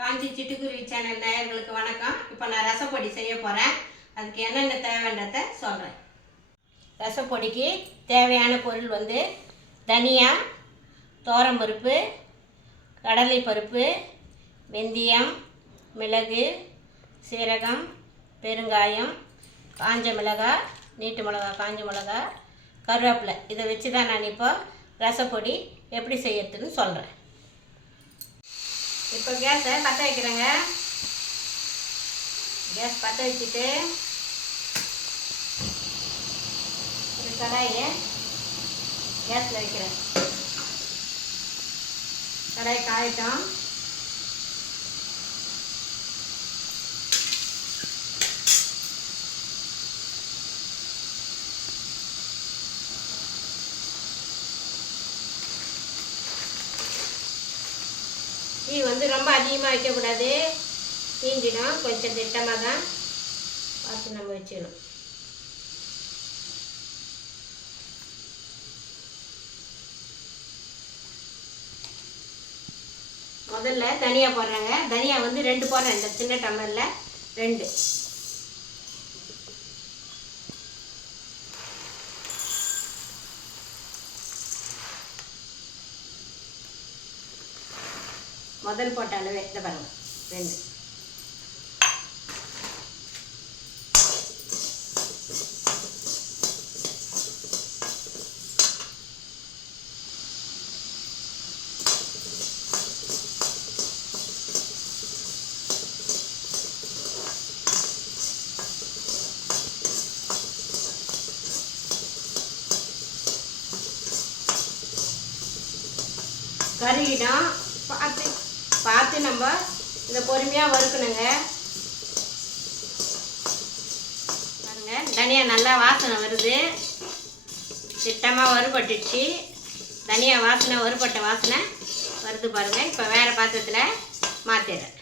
காஞ்சி சிட்டுக்குருவி சேனல் நேயர்களுக்கு வணக்கம். இப்போ நான் ரசப்பொடி செய்ய போகிறேன் அதுக்கு என்னென்ன தேவைன்றத சொல்கிறேன் ரசப்பொடிக்கு தேவையான பொருள் வந்து தனியா பருப்பு கடலை பருப்பு வெந்தயம் மிளகு சீரகம் பெருங்காயம் காஞ்ச மிளகாய் நீட்டு மிளகா காஞ்ச மிளகா கருவேப்பிலை. இதை வச்சு தான் நான் இப்போ ரசப்பொடி எப்படி செய்யறதுன்னு சொல்கிறேன் இப்போ கேஸை பற்ற வைக்கிறேங்க. கேஸ் பற்ற வச்சுட்டு ஒரு கடாயை கேஸில் வைக்கிறேன். கடாய் காயட்டும் டீ வந்து ரொம்ப அதிகமாக வைக்கக்கூடாது. தீஞ்சிடும் கொஞ்சம் திட்டமாக தான் பார்த்து நம்ம வச்சுக்கணும் முதல்ல தனியா போடுறாங்க. தனியா வந்து ரெண்டு போடுறேன். இந்த சின்ன டம்ளரில் ரெண்டு. முதல் போட்ட அளவே இந்த பாருங்க. ரெண்டு. கருகிடும் பார்த்து பார்த்து நம்ம இந்த பொறுமையாக வறுக்கணுங்க. பாருங்க தனியா நல்லா வாசனை வருது. திட்டமாக வறுபட்டுச்சு. தனியா வாசனை வறுபட்ட வாசனை வருது பாருங்க. இப்போ வேறு பாத்திரத்தில் மாற்றிடுறேன்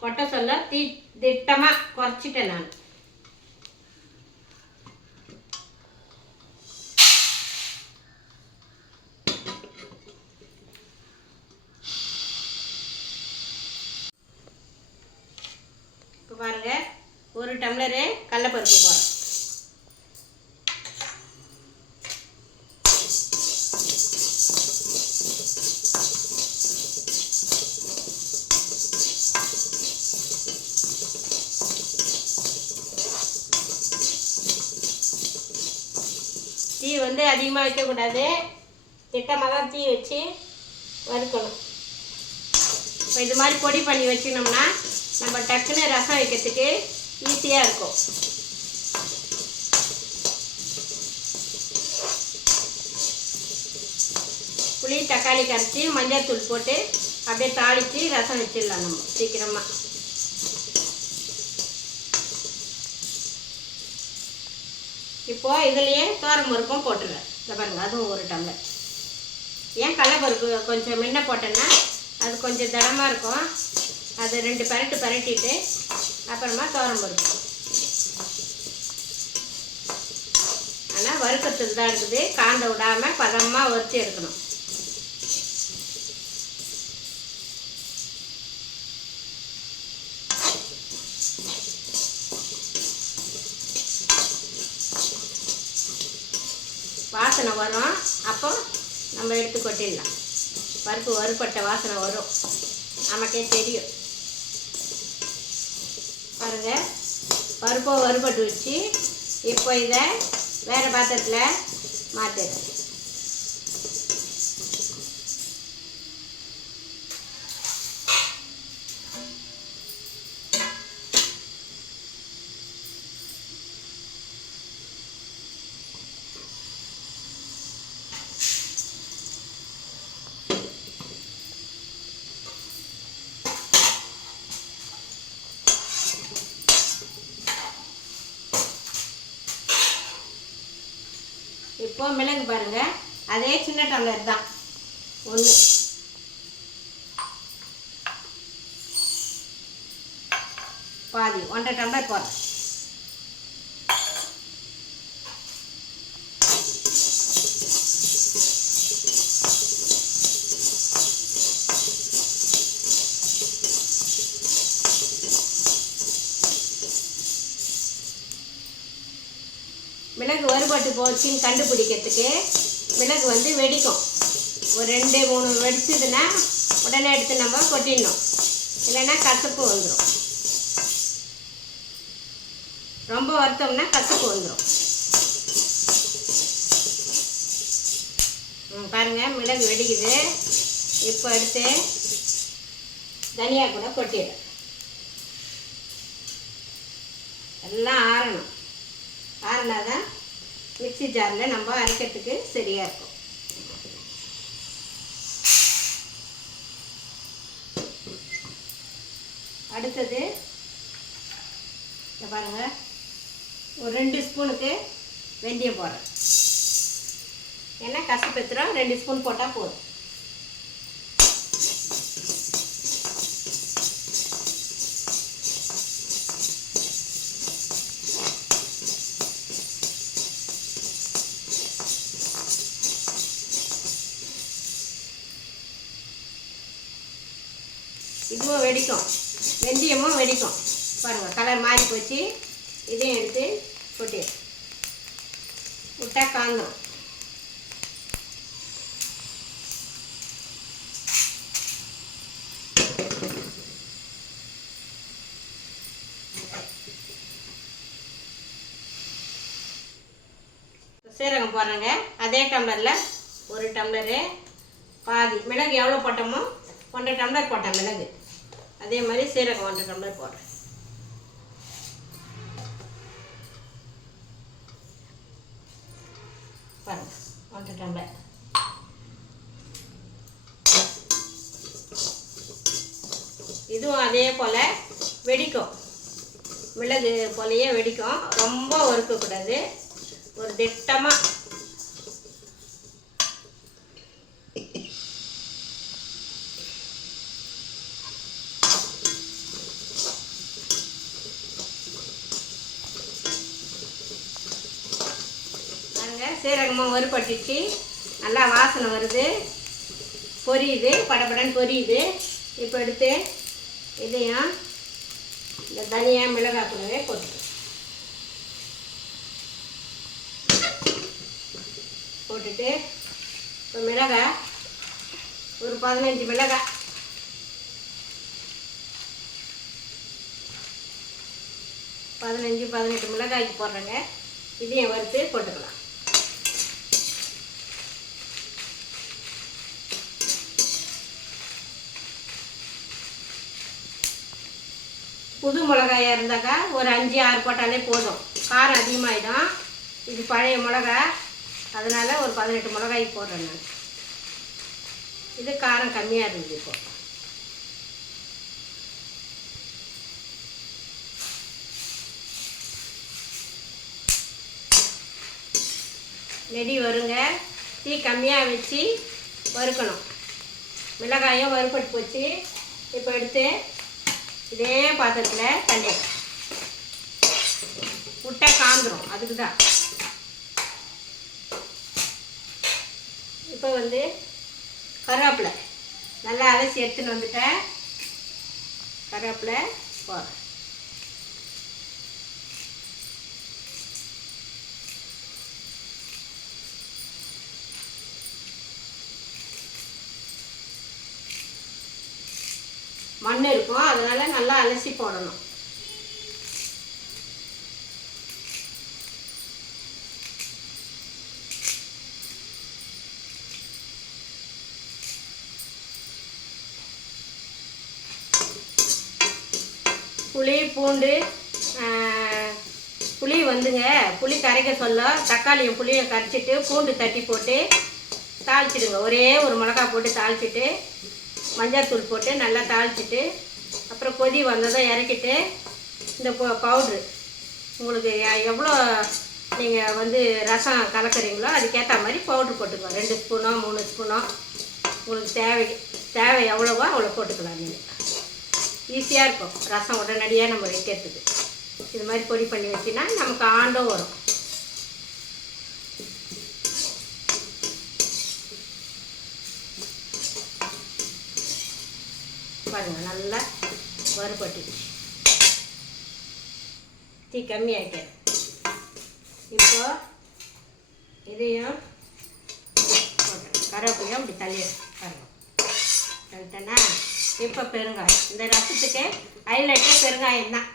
கொட்டை சொல்ல தி திட்டமாக குறைச்சிட்டேன் நான். வந்து அதிகமாக வைக்கக்கூடாது. திட்டமாக தான் தீ வச்சு வறுக்கணும். இப்போ இது மாதிரி பொடி பண்ணி வச்சுனோம்னா நம்ம டக்குன்னு ரசம் வைக்கிறதுக்கு ஈஸியாக இருக்கும். புளி தக்காளி கரைச்சி மஞ்சள் தூள் போட்டு அப்படியே தாளித்து ரசம் வச்சிடலாம் நம்ம சீக்கிரமாக இப்போ இதுலேயே தோரம் பருப்பும் போட்டுருவேன். இந்த பாருங்க அதுவும் ஒரு டம்ளர். ஏன் கடலப்பருப்பு கொஞ்சம் முன்ன போட்டேன்னா அது கொஞ்சம் திடமாக இருக்கும். அது ரெண்டு பரட்டு பரட்டிட்டு அப்புறமா தோரம் பருப்பு. ஆனால் வறுக்கிறதுக்கு தான் இருக்குது. காந்த விடாமல் பதமாக வறுத்து எடுக்கணும். நம்ம எடுத்து கொட்டிடலாம். பருப்பு வறுப்பட்ட வாசனை வரும். நமக்கே தெரியும். பாருங்கள் பருப்பை வறுபட்டு வச்சு இப்போ இதை வேறு பாத்திரத்தில் மாற்றிடுறேன் இப்போ மிளகு பாருங்க. அதே சின்ன டம்ளர் தான். ஒன்று பாதி ஒன்றரை டம்ளர் போடுறேன் போச்சுன்னு கண்டுபிடிக்கிறதுக்கு மிளகு வந்து வெடிக்கும். ஒரு ரெண்டு மூணு வெடிச்சதுன்னா உடனே எடுத்து நம்ம கொட்டிடணும். இல்லைன்னா கசப்பு வந்துடும் ரொம்ப வருத்தம்னா கசப்பு வந்துடும் ம், மிளகு வெடிக்குது. இப்போ எடுத்து தனியா கூட கொட்டிடு எல்லாம் ஆறணும். ஆறினாதான் மிக்சி மிக்ஸி ஜாரில் நம்ம அரைக்கிறதுக்கு சரியாக இருக்கும். அடுத்தது இதை பாருங்க ஒரு ரெண்டு ஸ்பூனுக்கு வெந்தயம் போடுறேன். ஏன்னா கசப்பெத்துறோம் ரெண்டு ஸ்பூன் போட்டால் போதும். போச்சு இதையும் எடுத்து கொட்டி விட்டா காந்தம் சீரகம் போடுறேங்க அதே டம்ளரில் ஒரு டம்ளரு பாதி மிளகு எவ்வளோ போட்டோமோ ஒன்றரை டம்ளர் போட்டேன் மிளகு. அதே மாதிரி சீரகம் ஒன்றரை டம்ளர் போடுறேன். ஒன்றரை இதுவும் அதே போல் வெடிக்கும். மிளகு போலையே வெடிக்கும். ரொம்ப வறுக்கக்கூடாது ஒரு திட்டமாக சீரகமும் வறுபட்டுச்சு நல்லா வாசனை வருது. பொரியுது. படபடன்னு பொரியுது. இப்போ எடுத்து இதையும் இந்த தனியா மிளகாய் கூடவே போட்டு. போட்டுட்டு இப்போ மிளகாய் ஒரு பதினஞ்சு மிளகாய். பதினஞ்சு பதினெட்டு மிளகாய்க்கு போடுறேங்க. இதையும் வறுத்து போட்டுக்கலாம். புது மிளகாயா இருந்தாக்கா ஒரு அஞ்சு ஆறு போட்டாலே போதும். காரம் அதிகமாகிடும் இது பழைய மிளகா. அதனால் ஒரு பதினெட்டு மிளகாய் போடுறேன் நான். இது காரம் கம்மியாக இருந்தது இப்போ. நெடி வருங்க. தீ கம்மியாக வச்சு வறுக்கணும். மிளகாயும் வறுப்பட்டு போச்சு. இப்போ எடுத்து இதே பாத்திரத்தில் தண்ணி. விட்டா காந்துரும் அதுக்கு தான் இப்போ வந்து கருவேப்பிலை. நல்லா அலசி எடுத்துன்னு வந்துட்டேன். கருவேப்பிலை போகிறேன் மண் இருக்கும். அதனால நல்லா அலசி போடணும். புளி பூண்டு ஆஹ், புளி வந்துங்க. புளி கரைக்க சொல்ல தக்காளியும் புளியும் கரைச்சிட்டு பூண்டு தட்டி போட்டு தாளிச்சிடுங்க. ஒரே ஒரு மிளகா போட்டு தாளிச்சிட்டு மஞ்சள் தூள் போட்டு நல்லா தாளிச்சிட்டு அப்புறம் கொதி வந்ததும் இறக்கிட்டு இந்த பவுட்ரு. உங்களுக்கு எவ்வளோ நீங்கள் வந்து ரசம் கலக்குறீங்களோ அதுக்கேற்ற மாதிரி பவுட்ரு போட்டுக்கலாம். ரெண்டு ஸ்பூனோ மூணு ஸ்பூனோ. உங்களுக்கு தேவை தேவை எவ்வளவோ அவ்வளோ போட்டுக்கலாம் நீங்கள் ஈஸியாக இருக்கும். ரசம் உடனடியாக நம்ம வைக்கிறதுக்கு. இது மாதிரி பொடி பண்ணி வச்சின்னா நமக்கு ஆண்டும் வரும் பாருங்க நல்லா வறுபட்டுச்சு தீ கம்மி இப்போ இதையும் போட்டுறேன் கருவேப்பிலையும் இப்படி தள்ளி தள்ளிட்டேன்னா இப்போ பெருங்காயம். இந்த ரசத்துக்கு ஹைலைட்டே பெருங்காயம் தான்.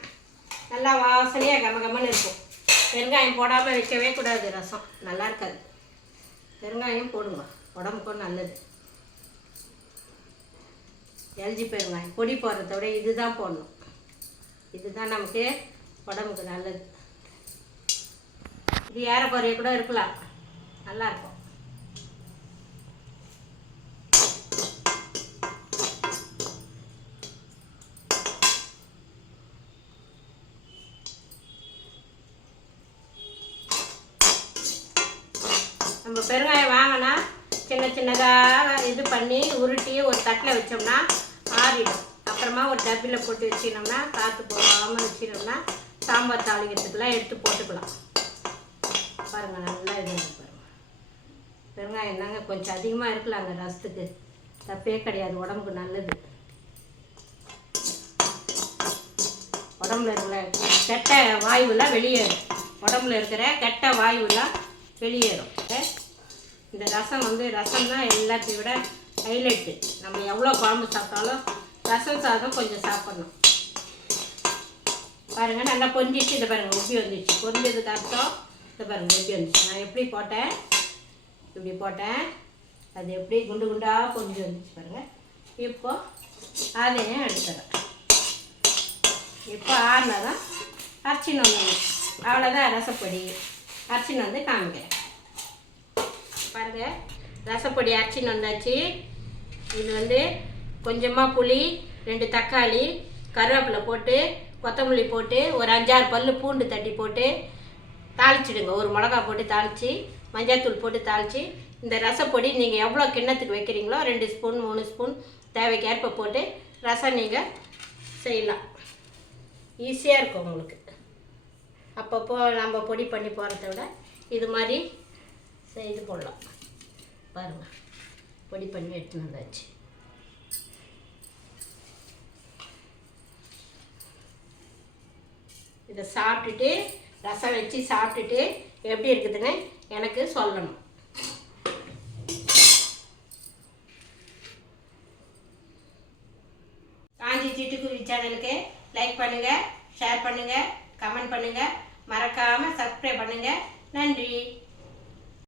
நல்லா வாசனையாக கம கமன்னு இருக்கும். பெருங்காயம் போடாமல் வைக்கவே கூடாது ரசம். நல்லா இருக்காது. பெருங்காயம் போடுங்க. உடம்புக்கும் நல்லது. எல்ஜி பெருங்காயம் பொடி போடுறத விட இதுதான் போடணும். இதுதான் நமக்கு உடம்புக்கு நல்லது. இது ஏறக்குறைய கூட இருக்கலாம். நல்லா இருக்கும். நம்ம பெருங்காயம் வாங்கினா சின்ன சின்னதாக இது பண்ணி உருட்டி ஒரு தட்டில் வச்சோம்னா ஆறிடும். அப்புறமா ஒரு டப்பில் போட்டு வச்சினோம்னா காற்று போகாமல் வச்சினோம்னா சாம்பார் தாளிக்கிறதுக்கெலாம் எடுத்து போட்டுக்கலாம். பாருங்கள் நல்லா இது பாருங்கள் பெருங்காயம் தாங்க கொஞ்சம் அதிகமாக இருக்கலாங்க ரசத்துக்கு. தப்பே கிடையாது உடம்புக்கு நல்லது. உடம்புல இருக்கிற கெட்ட வாயுவெல்லாம் வெளியேறும். உடம்புல இருக்கிற கெட்ட வாயுவெல்லாம் வெளியேறும். ஓகே? இந்த ரசம் வந்து ரசம் தான் எல்லாத்தையும் விட ஹைலைட்டு நம்ம எவ்வளோ குழம்பு சாப்பிட்டாலும் ரசம் சாதம் கொஞ்சம் சாப்பிட்ணும். பாருங்கள் நல்லா பொஞ்சிச்சு. இதை பாருங்கள் உப்பி வந்துச்சு. பொஞ்சதுக்கு அர்த்தம் இதை பாருங்கள் உப்பி வந்துச்சு. நான் எப்படி போட்டேன்? இப்படி போட்டேன். அது எப்படி குண்டு குண்டாக பொஞ்சு வந்துச்சு பாருங்கள் இப்போ அதையும் எடுத்துறேன் இப்போ ஆறுனா தான் அரிசின்னு வந்து அவ்வளோதான் ரசப்பொடி அரிசின்னு வந்து காமிக்கிறேன். பாருங்கள் ரசப்பொடி அரிசின்னு வந்தாச்சு. இது வந்து கொஞ்சமாக புளி ரெண்டு தக்காளி கருவேப்பிலை போட்டு கொத்தமல்லி போட்டு ஒரு அஞ்சாறு பல் பூண்டு தட்டி போட்டு தாளிச்சிடுங்க. ஒரு மிளகா போட்டு தாளித்து மஞ்சள்தூள் போட்டு தாளித்து இந்த ரசப்பொடி நீங்கள் எவ்வளோ கிண்ணத்துக்கு வைக்கிறீங்களோ ரெண்டு ஸ்பூன் மூணு ஸ்பூன் தேவைக்கேற்ப போட்டு ரசம் நீங்கள் செய்யலாம். ஈஸியாக இருக்கும் உங்களுக்கு. அப்பப்போ நம்ம பொடி பண்ணி போகிறத விட இது மாதிரி செய்து போடலாம். பாருங்கள் பொடி பண்ணி எடுத்துன்னு வந்தாச்சு. இதை சாப்பிட்டுட்டு ரசம் வச்சு சாப்பிட்டுட்டு எப்படி இருக்குதுன்னு எனக்கு சொல்லணும்.